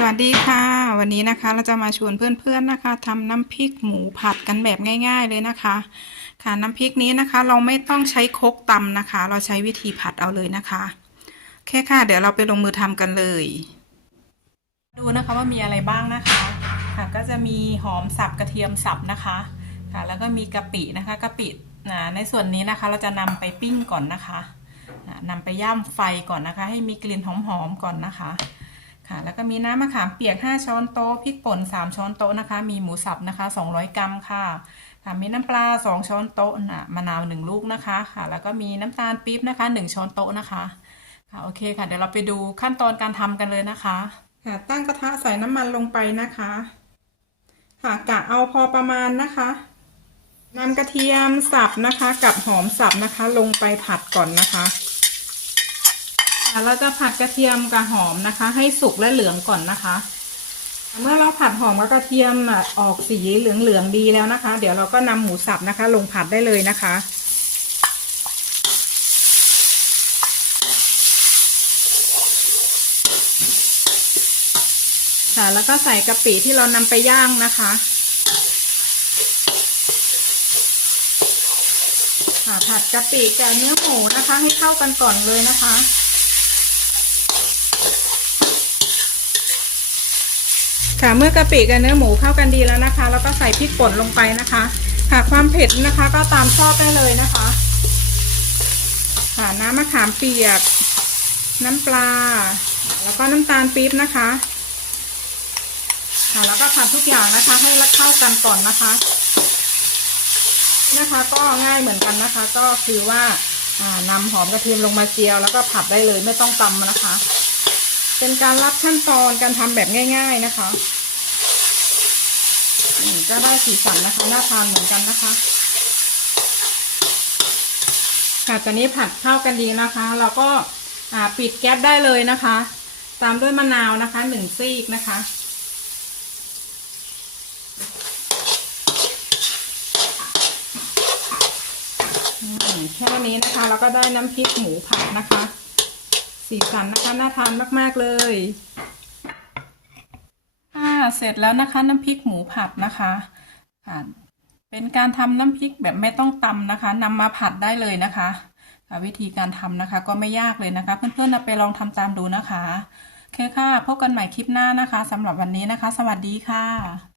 สวัสดีค่ะ วันนี้นะคะเราจะมาชวนเพื่อนๆนะคะทำน้ำพริกหมูผัดกันแบบง่าย ๆ เลยนะคะ ค่ะน้ำพริกนี้นะคะ เราไม่ต้องใช้คกตำนะคะ เราใช้วิธีผัดเอาเลยนะคะโอเคค่ะ เดี๋ยวเราไปลงมือทำกันเลย ดูนะคะว่ามีอะไรบ้างนะคะค่ะก็จะมีหอมสับกระเทียมสับนะคะค่ะแล้วก็มีกะปินะคะกะปินะในส่วนนี้นะคะ เราจะนำไปปิ้งก่อนนะคะอ่านำไปย่ำไฟก่อนนะคะ ให้มีกลิ่นหอมๆก่อนนะคะ ค่ะ แล้วก็มีน้ำมะขามเปียก 5 ช้อนโต๊ะพริกป่น 3 ช้อนโต๊ะนะคะ มีหมูสับนะคะ 200 กรัมค่ะค่ะมีน้ำปลา 2 ช้อนโต๊ะนะมะนาว 1 ลูกนะคะค่ะ แล้วก็มีน้ำตาลปี๊บนะคะ 1 ช้อนโต๊ะนะคะค่ะโอเคค่ะ เดี๋ยวเราไปดูขั้นตอนการทำกันเลยนะคะค่ะตั้งกระทะใส่น้ำมันลงไปนะคะค่ะกะเอาพอประมาณนะคะนำกระเทียมสับนะคะ กับหอมสับนะคะ ลงไปผัดก่อนนะคะ เราจะผัดกระเทียมกับหอมนะคะ ให้สุกและเหลืองก่อนนะคะ เมื่อเราผัดหอมกับกระเทียมออกสีเหลืองๆดีแล้วนะคะ เดี๋ยวเราก็นำหมูสับนะคะ ลงผัดได้เลยนะคะค่ะแล้วก็ใส่กะปิที่เรานำไปย่างนะคะค่ะผัดกะปิกับเนื้อหมูนะคะ ให้เข้ากันก่อนเลยนะคะ ค่ะเมื่อกะปิกับเนื้อหมูเข้ากันดีแล้วนะคะ แล้วก็ใส่พริกป่นลงไปนะคะ ค่ะความเผ็ดนะคะก็ตามชอบได้เลยนะคะ ค่ะน้ำมะขามเปียก น้ำปลา แล้วก็น้ำตาลปี๊บนะคะค่ะแล้วก็ผัดทุกอย่างนะคะ ให้เข้ากันก่อนนะคะ นะคะก็ง่ายเหมือนกันนะคะ ก็คือว่าอ่านำหอมกระเทียมลงมาเจียว แล้วก็ผัดได้เลยไม่ต้องตำนะคะ เป็นการรับขั้นตอนการทำแบบง่าย ๆนะคะอืมก็ได้สีสันนะคะน่าทานเหมือนกันนะคะค่ะตอนนี้ผัดเข้ากันดีนะคะ เราก็อ่าปิดแก๊สได้เลยนะคะ ตามด้วยมะนาวนะคะหนึ่งซีกนะคะแค่นี้นะคะ เราก็ได้น้ำพริกหมูผัดนะคะ สีสันนะคะน่าทานมาก ๆ เลยค่ะเสร็จแล้วนะคะน้ำพริกหมูผัดนะคะค่ะเป็นการทำน้ำพริกแบบไม่ต้องตำนะคะนำมาผัดได้เลยนะคะค่ะวิธีการทำนะคะก็ไม่ยากเลยนะคะ เพื่อนๆเอาไปลองทำตามดูนะคะโอเคค่ะ พบกันใหม่คลิปหน้านะคะสำหรับวันนี้นะคะ สวัสดีค่ะ